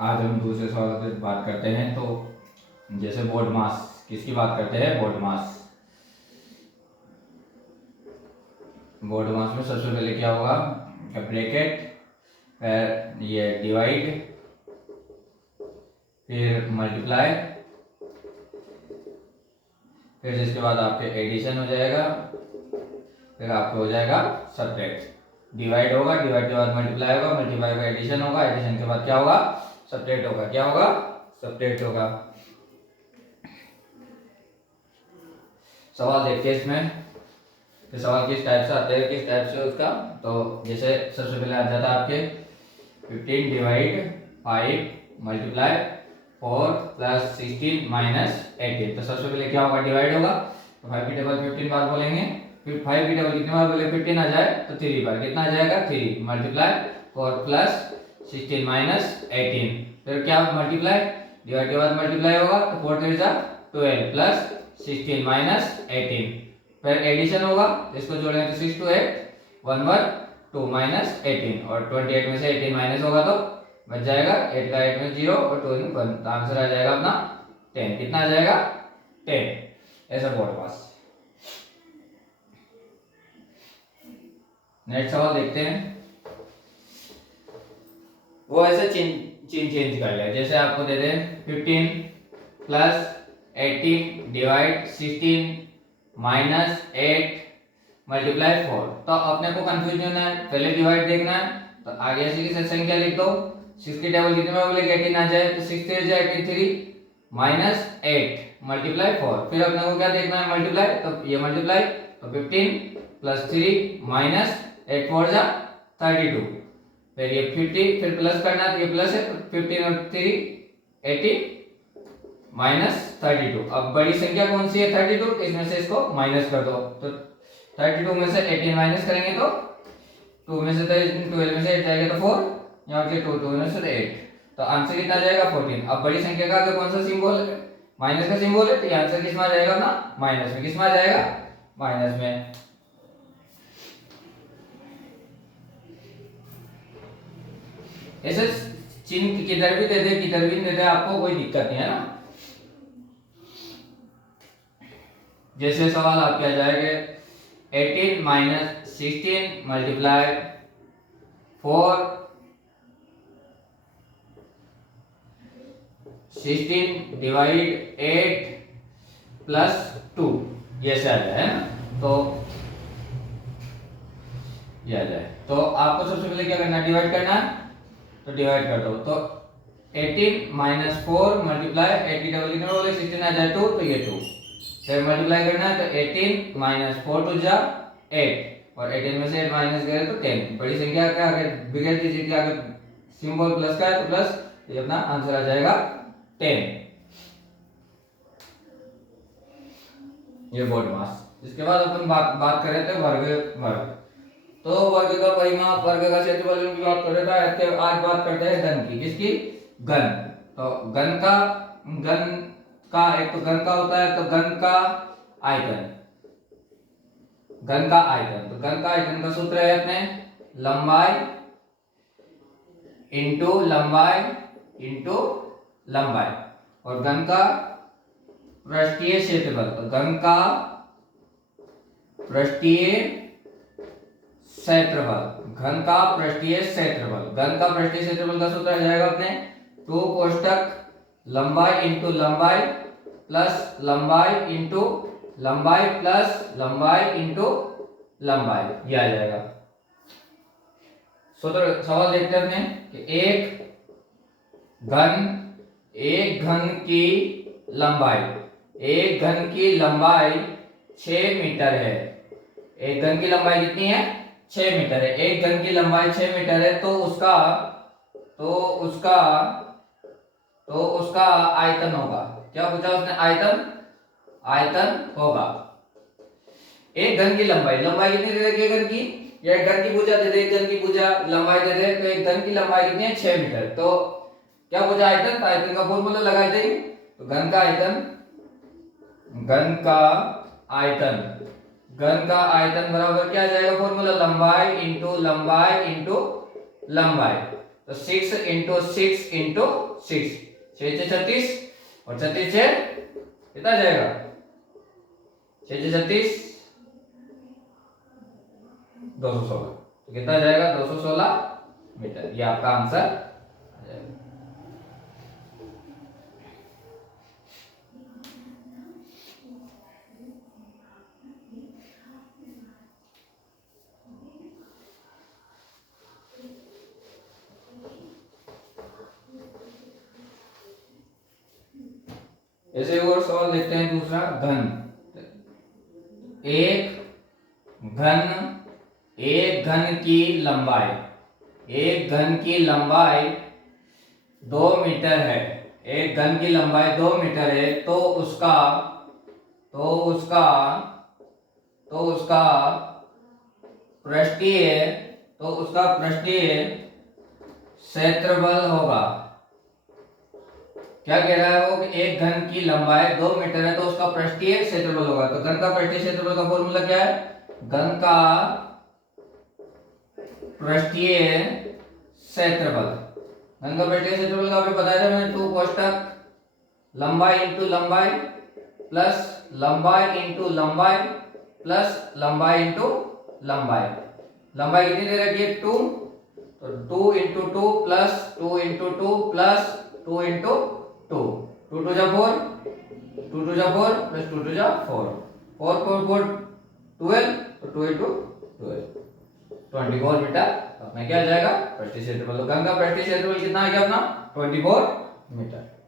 आज हम दूसरे सवाल पे बात करते हैं। तो जैसे बोर्ड मास, किसकी बात करते हैं? बोर्ड मास। बोर्ड मास में सबसे पहले क्या होगा? ब्रैकेट, फिर ये डिवाइड, फिर मल्टीप्लाई, फिर जिसके बाद आपके एडिशन हो जाएगा, फिर आपको हो जाएगा सब्ट्रैक्ट। डिवाइड होगा, डिवाइड के बाद मल्टीप्लाई होगा, मल्टीप्लाई का एडिशन होगा, एडिशन के बाद क्या होगा? सब्ट्रैक्ट होगा। क्या होगा? सब्ट्रैक्ट होगा। सवाल देखते हैं इसमें कि सवाल किस टाइप से आते हैं, किस टाइप से उसका। तो जैसे सबसे पहले आ जाता है आपके 15 डिवाइड 5 मल्टीप्लाई 4 प्लस 16 माइनस 18। तो सबसे पहले क्या होगा? डिवाइड होगा। तो 5 की टेबल 15 बार बोलेंगे, फिर 5 की टेबल कितनी बार बोले? 15 आ जाए तो 3 बार। कितना आ जाएगा? 3 मल्टीप्लाई 4 प्लस 16 माइनस 18। फिर क्या मल्टीप्लाई? डिवाइड के बाद मल्टीप्लाई होगा तो 4 3 जा 12 प्लस 16 माइनस 18। फिर एडिशन होगा, इसको जोड़ेंगे तो 6 2 8 1 1 2 माइनस 18, और 28 में से 18 माइनस होगा तो बच जाएगा 8 का 8 में 0 और 2 में 1। तो आंसर आ जाएगा अपना 10। कितना आ जाएगा? 10। ऐसा बोर्ड पास। नेक्स्ट सवाल देखते हैं। वो ऐसे चेंज कर ले। जैसे आपको दे दे 15 प्लस 18 डिवाइड 16 माइनस 8 मल्टीप्लाई 4। तो अपने को कंफ्यूज नहीं होना है, पहले डिवाइड देखना है। तो आगे ऐसी की संख्या लिख दो। 6 की टेबल कितने में बोले? 18 आ जाए तो 6 3 जाए 83 माइनस 8 मल्टीप्लाई 4। फिर अपने को क्या देखना है? मल्टीप्लाई। तो ये मल्टीप्लाई तो 15 प्लस 3 माइनस 8 4 जा 32। फिर ये 50, फिर प्लस करना है तो ये प्लस है, 15 और 3 18 माइनस 32। अब बड़ी संख्या कौन सी है? 32। इसमें से इसको माइनस कर दो। तो 32 में से 18 माइनस करेंगे तो 2 में से 12 में से 8 जाएगा तो 4, यहाँ पे 2 2 में से 8। तो आंसर कितना जाएगा? 14। अब बड़ी संख्या का आगे कौन सा सिंबल है? माइनस का सिंबल है, तो ये आंसर किस में आ जाएगा ना? माइनस में। किस में आ जाएगा? माइनस में। ऐसे चिन्ह किधर भी दे दे, किधर भी दे दे, आपको कोई दिक्कत नहीं है ना। जैसे सवाल आपके आ जाएंगे 18 माइनस 16 मल्टीप्लाई 4 16 डिवाइड 8 प्लस 2, ये से आ जाए ना। तो ये आ जाए तो आपको सबसे पहले क्या करना है? डिवाइड करना है। तो डिवाइड कर दो। तो 18 माइनस 4 मल्टीप्लाई 8 की डबल कितने बोले? 16 आ जाए 2, तो ये 2। फिर मल्टीप्लाई करना है तो 18 माइनस 4 2 जा 8, और 18 में से 8 माइनस करें तो 10। बड़ी संख्या का आगे बिगड़ दीजिए कि आगे सिंबल प्लस का है तो प्लस, ये अपना आंसर आ जाएगा 10। ये बोर्ड मास। इसके बाद अपन बात करें तो वर्ग। तो वर्ग का परिमाप, वर्ग का क्षेत्रफल की बात कर रहे थे। आज बात करते हैं घन की। किसकी? घन। तो घन का एक तो घन का होता है, तो घन का आयतन। घन का आयतन, तो घन का आयतन का सूत्र है अपने लंबाई इंटू लंबाई इंटू लंबाई। और घन का पृष्ठीय क्षेत्रफल, तो घन का पृष्ठीय क्षेत्रफल, घन का पृष्ठीय क्षेत्रफल। घन का पृष्ठीय क्षेत्रफल का सूत्र आ जाएगा अपने 2 कोष्टक लंबाई इंटू लंबाई प्लस लंबाई इंटू लंबाई प्लस लंबाई इंटू लंबाई, ये आ जाएगा सूत्र। सवाल देखते हैं अपने कि एक घन की लंबाई 6 मीटर है। एक घन की लंबाई कितनी है? 6 मीटर है। एक घन की लंबाई 6 मीटर है, तो उसका आयतन होगा। क्या पूछा उसने? आयतन होगा। एक घन की लंबाई कितनी दे रखी है? घन की, या घन की भुजा दे दे, घन की भुजा लंबाई दे दे, तो एक घन की लंबाई कितनी है? 6 मीटर। तो क्या पूछा? आयतन। तो आयतन का फॉर्मूला लगा देंगे। तो घन का आयतन बराबर क्या आ जाएगा? फॉर्मूला लंबाई इंटू लंबाई इंटू लंबाई। तो 6 इंटू 6 इंटू 6, 6 से 36 और 36 से कितना जाएगा, 6 से 36 216, तो कितना जाएगा 216 मीटर। ये आपका आंसर आ जाएगा। ऐसे और सवाल देखते हैं। दूसरा घन, एक घन की लंबाई, एक घन की लंबाई 2 मीटर है, एक घन की लंबाई 2 मीटर है, तो उसका पृष्ठीय क्षेत्रफल होगा। क्या कह रहा है वो कि एक घन की लंबाई 2 मीटर है तो उसका पृष्ठीय क्षेत्रफल होगा। तो घन का पृष्ठीय क्षेत्रफल का फॉर्मूला क्या है, घन का पृष्ठीय क्षेत्रफल, घन का पृष्ठीय क्षेत्रफल का आपको बताया था मैंने, 2 कोष्टक लंबाई इंटू लंबाई प्लस लंबाई इंटू लंबाई प्लस लंबाई इंटू लंबाई। लंबाई कितनी दे रखी है 2, तो 2 into 2 plus 2 into 2 plus 2 into 2, 2 टू जा 4, 2 टू जा 4 प्लस 2 टू जा 4, 4 4 4 12, तो 2 इंटू 12 24 मीटर अपना क्या जाएगा पृष्ठीय क्षेत्रफल। तो घन का पृष्ठीय क्षेत्रफल कितना आ गया अपना 24 मीटर।